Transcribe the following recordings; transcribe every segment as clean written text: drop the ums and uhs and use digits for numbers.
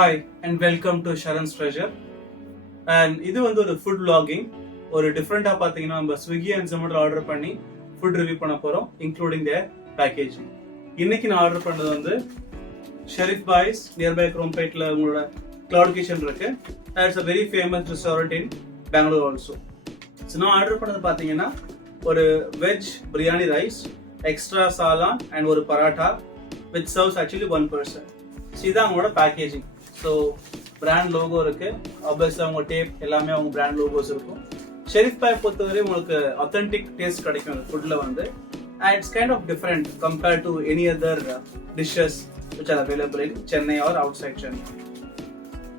Hi and welcome to Sharan's treasure. And இது வந்து ஒரு ஃபுட் vlogging. ஒரு டிஃப்ரெண்டாக பார்த்தீங்கன்னா நம்ம ஸ்விக்கி அண்ட் ஜொமேட்டோ ஆர்டர் பண்ணி ஃபுட் ரிவ்யூ பண்ண போகிறோம், இன்க்ளூடிங் த பேக்கேஜிங். இன்னைக்கு நான் ஆர்டர் பண்ணது வந்து ஷெரீஃப் பாய்ஸ் நியர்பை குரோம்பேட்டில் உங்களோட கிளவுட் கிச்சன் இருக்கு. It's a very famous restaurant in Bangalore also. So நான் ஆர்டர் பண்ணது பார்த்தீங்கன்னா ஒரு veg biryani rice, extra salan and ஒரு paratha which serves actually 1 person. So இதான் அவங்களோட பேக்கேஜிங். ஸோ பிராண்ட் லோகோ இருக்கு, ஆப்வியஸ்லி அவங்க டேப் எல்லாமே அவங்க பிராண்ட் லோகோஸ் இருக்கும். ஷெரீஃப் பாய் பொறுத்தவரை உங்களுக்கு அத்தன்டிக் டேஸ்ட் கிடைக்கும் அந்த ஃபுட்ல வந்து. And it's kind of different compared to any other dishes which are available in Chennai or outside Chennai.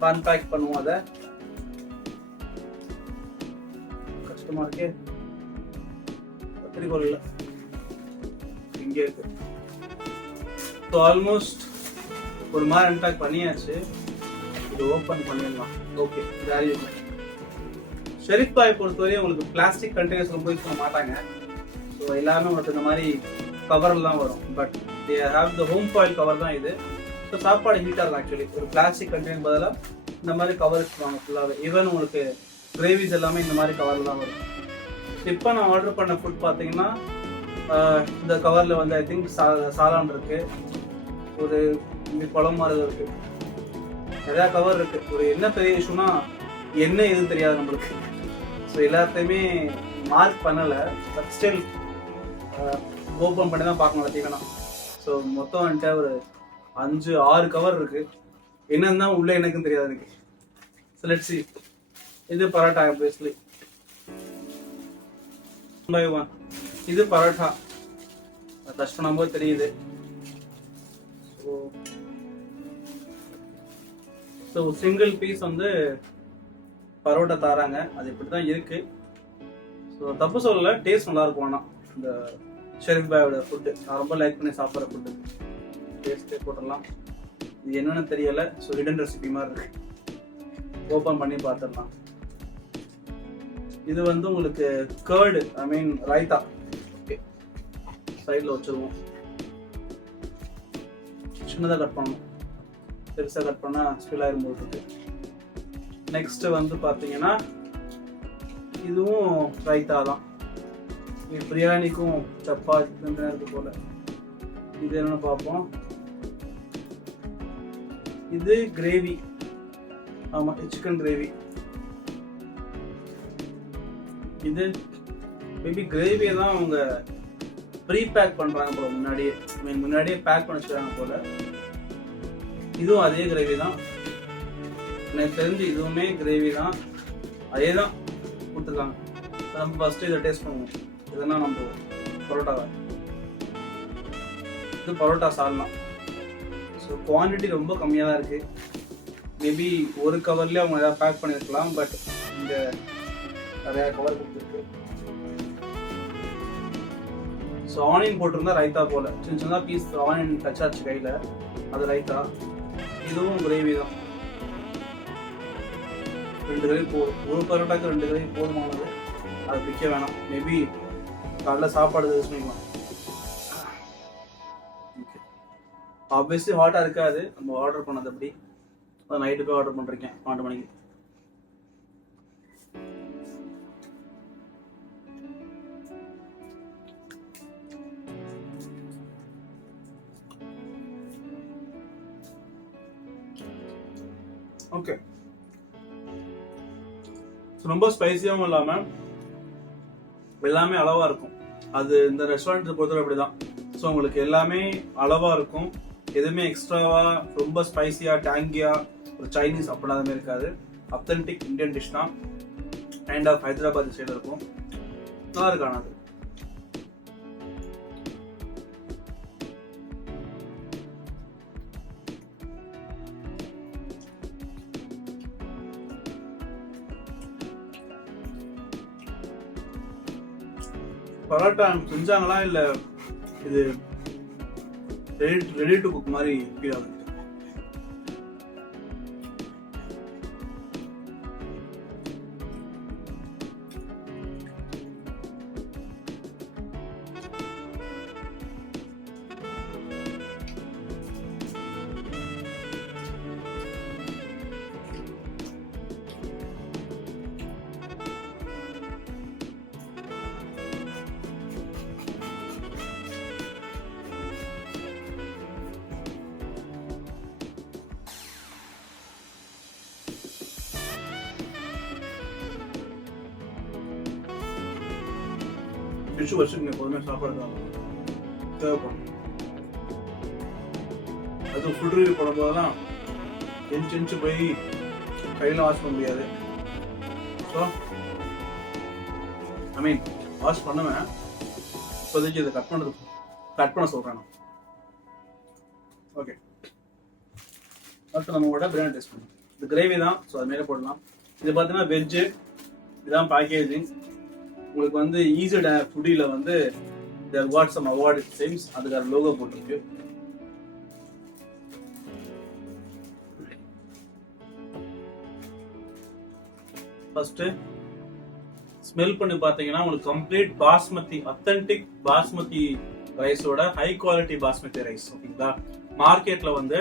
Unpack பண்ணுவோம், அதை கஷ்டமா இருக்கே, கத்திரிக்கோள் இல்லை இங்கே இருக்கு. ஸோ ஆல்மோஸ்ட் ஒரு மாதிரி அன்பேக் பண்ணியாச்சு. இது ஓப்பன் பண்ணிடலாம். ஓகே, ஷெரீஃப் பாய் பொறுத்தவரை உங்களுக்கு பிளாஸ்டிக் கண்டெய்னர்ஸ் ரொம்ப யூஸ் பண்ண மாட்டாங்க. ஸோ எல்லாமே உங்களுக்கு இந்த மாதிரி கவர்லாம் வரும். But they have the home foil cover தான் இது. ஸோ சாப்பாடு ஹீட்டாக இருக்கும். ஆக்சுவலி ஒரு பிளாஸ்டிக் கண்டெய்னர் பதிலாக இந்த மாதிரி கவர் வச்சுருவாங்க ஃபுல்லாகவே. ஈவன் உங்களுக்கு கிரேவிஸ் எல்லாமே இந்த மாதிரி கவரில் தான் வரும். இப்போ நான் ஆர்டர் பண்ண ஃபுட் பார்த்தீங்கன்னா இந்த கவரில் வந்து ஐ திங்க் சாலான் இருக்கு, ஒரு குழம்பு மாதிரி இருக்கு, நிறையா கவர் இருக்கு. ஒரு என்ன பெரிய இஷ்யூனா என்ன எதுவும் தெரியாது நம்மளுக்கு. ஸோ எல்லாத்தையுமே மார்க் பண்ணலை, பட் ஸ்டில் ஓப்பன் பண்ணி தான் பார்க்கணும் எல்லாத்தையும். ஸோ மொத்தம் வந்துட்டு ஒரு 5-6 கவர் இருக்கு. என்னன்னு தான் உள்ள எனக்கும் தெரியாது எனக்கு. So let's see. இது பரோட்டா ஆப்வியஸ்லி. இது பரோட்டா டச் பண்ணும்போது தெரியுது. ஸோ சிங்கிள் பீஸ் வந்து பரோட்டா தராங்க, அது இப்படி தான் இருக்கு. ஸோ தப்பு சொல்லலை, டேஸ்ட் நல்லா இருக்கும். ஆனால் இந்த ஷெரீஃப் பாயோட ஃபுட்டு நான் ரொம்ப லைக் பண்ணி சாப்பிட்ற ஃபுட்டு. டேஸ்ட்டே போட்டுடலாம். இது என்னன்னு தெரியலை. ஸோ ஹிடன் ரெசிபி மாதிரி இருக்கு. ஓப்பன் பண்ணி பார்த்துடலாம். இது வந்து உங்களுக்கு கர்டு, ஐ மீன் ரைத்தா. ஓகே, சைடில் வச்சுருவோம். சின்னதாக கட் பண்ணணும், பெருசாக கட் பண்ணால் ஸ்பில் ஆயிரும் போது இருக்கு. நெக்ஸ்ட் வந்து பார்த்தீங்கன்னா இதுவும் ரைத்தா தான். பிரியாணிக்கும் சப்பாத்தி இருக்கு போல. இது என்னன்னு பார்ப்போம். இது கிரேவி, ஆமாம் சிக்கன் கிரேவி. இது மேபி கிரேவியை தான் அவங்க ப்ரீ பேக் பண்ணுறாங்க போல, முன்னாடியே பேக் பண்ணி வச்சுருக்காங்க போல. இதுவும் அதே கிரேவி தான், எனக்கு தெரிஞ்சு இதுவுமே கிரேவி தான், அதே தான் கொடுத்துருக்காங்க. நம்ம ஃபஸ்ட்டு இதை டேஸ்ட் பண்ணுவோம். இதெல்லாம் நம்ம பரோட்டாவை, இது பரோட்டா சால்னா. ஸோ குவான்டிட்டி ரொம்ப கம்மியாக தான் இருக்குது. மேபி ஒரு கவர்லேயே அவங்க எதாவது பேக் பண்ணியிருக்கலாம், பட் இங்கே நிறையா கவர் கொடுத்துருக்கு. ஸோ ஆனியன் போட்டிருந்தா ரைத்தா போல் சின்ன சின்னதாக பீஸ் ஆனியன் டச் ஆச்சு கையில், அது ரைத்தா. இதுவும் கிரேவி தான். 2 கிரேவி போதும். ஒரு பரோட்டாக்கு 2 கிரேவி போதுமானது, அது பிக்க வேணாம். மேபி காலைல சாப்பாடு யூஸ் பண்ணிக்கலாம். ஆப்வியஸ்லி ஹாட்டாக இருக்காது, நம்ம ஆர்டர் பண்ணது அப்படி. அதான் நைட்டு போய் ஆர்டர் பண்ணிருக்கேன் 12 மணிக்கு. ஓகே, ரொம்ப ஸ்பைசியாகவும் இல்லாமல் எல்லாமே அளவாக இருக்கும். அது இந்த ரெஸ்டாரண்ட் பொறுத்தவரை அப்படிதான். ஸோ உங்களுக்கு எல்லாமே அளவாக இருக்கும். எதுவுமே எக்ஸ்ட்ராவாக ரொம்ப ஸ்பைசியாக டேங்கியாக ஒரு சைனீஸ் அப்படின்னாத இருக்காது. அத்தன்டிக் இந்தியன் டிஷ் தான். கைண்ட் ஆஃப் ஹைதராபாத் சைடில் இருக்கும். நல்லா இருக்கான அது. பரோட்டா செஞ்சாங்களா இல்லை இது ரெடி டு குக் மாதிரி ஃபீல் ஆகுது. டிஷ்யூ வச்சுக்கணும் எப்போதுமே சாப்பாடு தேவைப்படும். அது ஃபுட் ரிவ்யூ போடும்போதெல்லாம் எஞ்சி போய் கையில் வாஷ் பண்ண முடியாது. ஸோ ஐ மீன் வாஷ் பண்ணுவேன். இப்போதைக்கு இதை கட் பண்ண சொல்கிறேன் நான். ஓகே, அடுத்து நம்மளோட பிரியாணி டேஸ்ட் பண்ணுவோம். இது கிரேவி தான், ஸோ அது மேலே போடலாம். இது பார்த்தீங்கன்னா வெஜ்ஜு, இதுதான் பேக்கேஜிங். உங்களுக்கு வந்து ஈஸி ஃபுட்டியில் வந்து தேர் காட் சம் அவார்டு சேம்ஸ், அதுக்கான லோகோ போட்டிருக்கு. ஃபர்ஸ்ட் ஸ்மெல் பண்ணி பார்த்தீங்கன்னா உங்களுக்கு கம்ப்ளீட் பாஸ்மதி, அத்தன்டிக் பாஸ்மதி ரைஸோட ஹை குவாலிட்டி பாஸ்மதி ரைஸ். ஓகேங்களா, மார்க்கெட்ல வந்து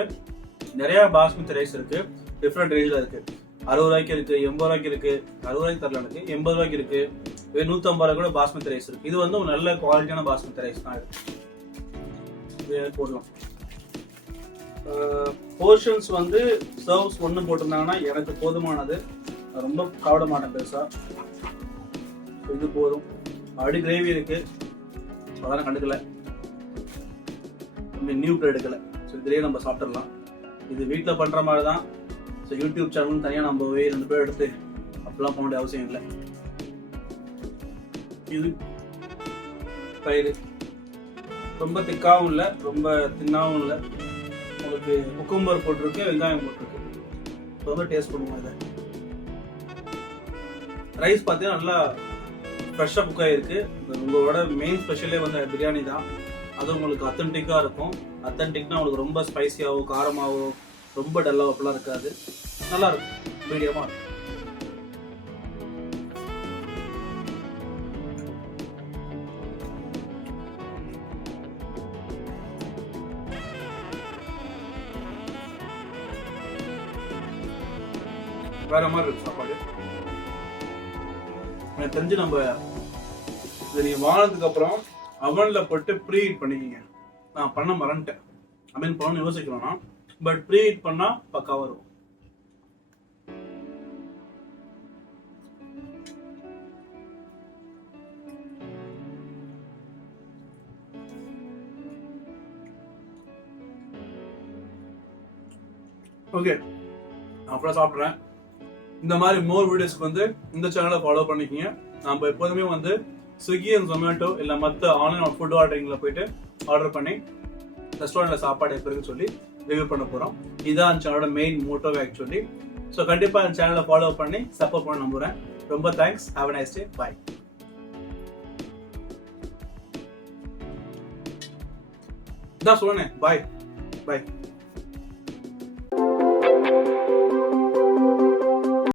நிறைய பாஸ்மதி ரைஸ் இருக்கு, டிஃப்ரெண்ட் ரேஞ்சில் இருக்கு. 60 ரூபாய்க்கு இருக்கு, 80 ரூபாய்க்கு இருக்கு, 60 ரூபாய்க்கு தரல எனக்கு, 80 ரூபாய்க்கு இருக்கு, 150 ரூபாய் கூட பாஸ்மதி ரைஸ் இருக்கு. இது வந்து ஒரு நல்ல குவாலிட்டியான பாஸ்மதி ரைஸ் தான். இது போடலாம். போர்ஷன்ஸ் வந்து சர்வ்ஸ் ஒன்று போட்டிருந்தாங்கன்னா எனக்கு போதுமானது, ரொம்ப சாப்பிட மாட்டேன் பெருசா. இது போதும். அப்படி கிரேவி இருக்கு, அதெல்லாம் கண்டுக்கல, நியூ பிளேட் எடுக்கல. ஸோ இதுலேயே நம்ம சாப்பிட்றலாம். இது வீட்டில் பண்ணுற மாதிரி தான். ஸோ யூடியூப் சேனல் தனியாக நம்ம போய் 2 பேர் எடுத்து அப்படிலாம் போக வேண்டிய அவசியம் இல்லை. இது தயிர் ரொம்ப திக்காகவும் இல்லை, ரொம்ப தின்னாகவும் இல்லை. உங்களுக்கு குக்கும்பர் போட்டிருக்கு, வெங்காயம் போட்டிருக்கு. ரொம்ப டேஸ்ட் பண்ணுவோம். இதை ரைஸ் பார்த்தீங்கன்னா நல்லா ஃப்ரெஷ்ஷாக குக் ஆகிருக்கு. உங்களோட மெயின் ஸ்பெஷலே வந்து பிரியாணி தான். அது உங்களுக்கு அத்தன்டிக்காக இருக்கும். அத்தன்டிக்னா உங்களுக்கு ரொம்ப ஸ்பைசியாகவோ காரமாகவோ ரொம்ப டல்லாவோ அப்படிலாம் இருக்காது, நல்லா இருக்கும், மீடியமாக இருக்கும். வேற மாதிரி இருக்கு சாப்பாடு. எனக்கு தெரிஞ்சு நம்ம இதை நீங்கள் வாங்கினதுக்கு அப்புறம் அவனில் போட்டு ப்ரீ ஹீட் பண்ணிக்கிங்க. நான் பண்ண மறந்துட்டேன், ஐ மீன் பண்ணணும்னு யோசிக்கிறோன்னா, பட் ப்ரீ ஹீட் பண்ணால் பக்காவாக இருக்கும். ஓகே, அப்புறம் சாப்பிட்றேன். இந்த மாதிரி மோர் வீடியோஸ்க்கு வந்து இந்த சேனலை ஃபாலோ பண்ணிக்கிங்க. நம்ம எப்போதுமே வந்து ஸ்விக்கி அண்ட் ஜொமேட்டோ இல்லை மற்ற ஆன்லைன் ஃபுட் ஆர்டரிங்கில் போயிட்டு ஆர்டர் பண்ணி ரெஸ்டாரண்ட்டில் சாப்பாடு எப்படி இருக்குன்னு சொல்லி ரிவ்யூ பண்ண போகிறோம். இதுதான் அந்த சேனலோட மெயின் மோட்டோவே ஆக்சுவலி. ஸோ கண்டிப்பாக அந்த சேனலை ஃபாலோ பண்ணி சப்போர்ட் பண்ண நம்புகிறேன். ரொம்ப thanks. Have a nice day. Bye. இதான் சொல்லுனே. பாய் பாய்.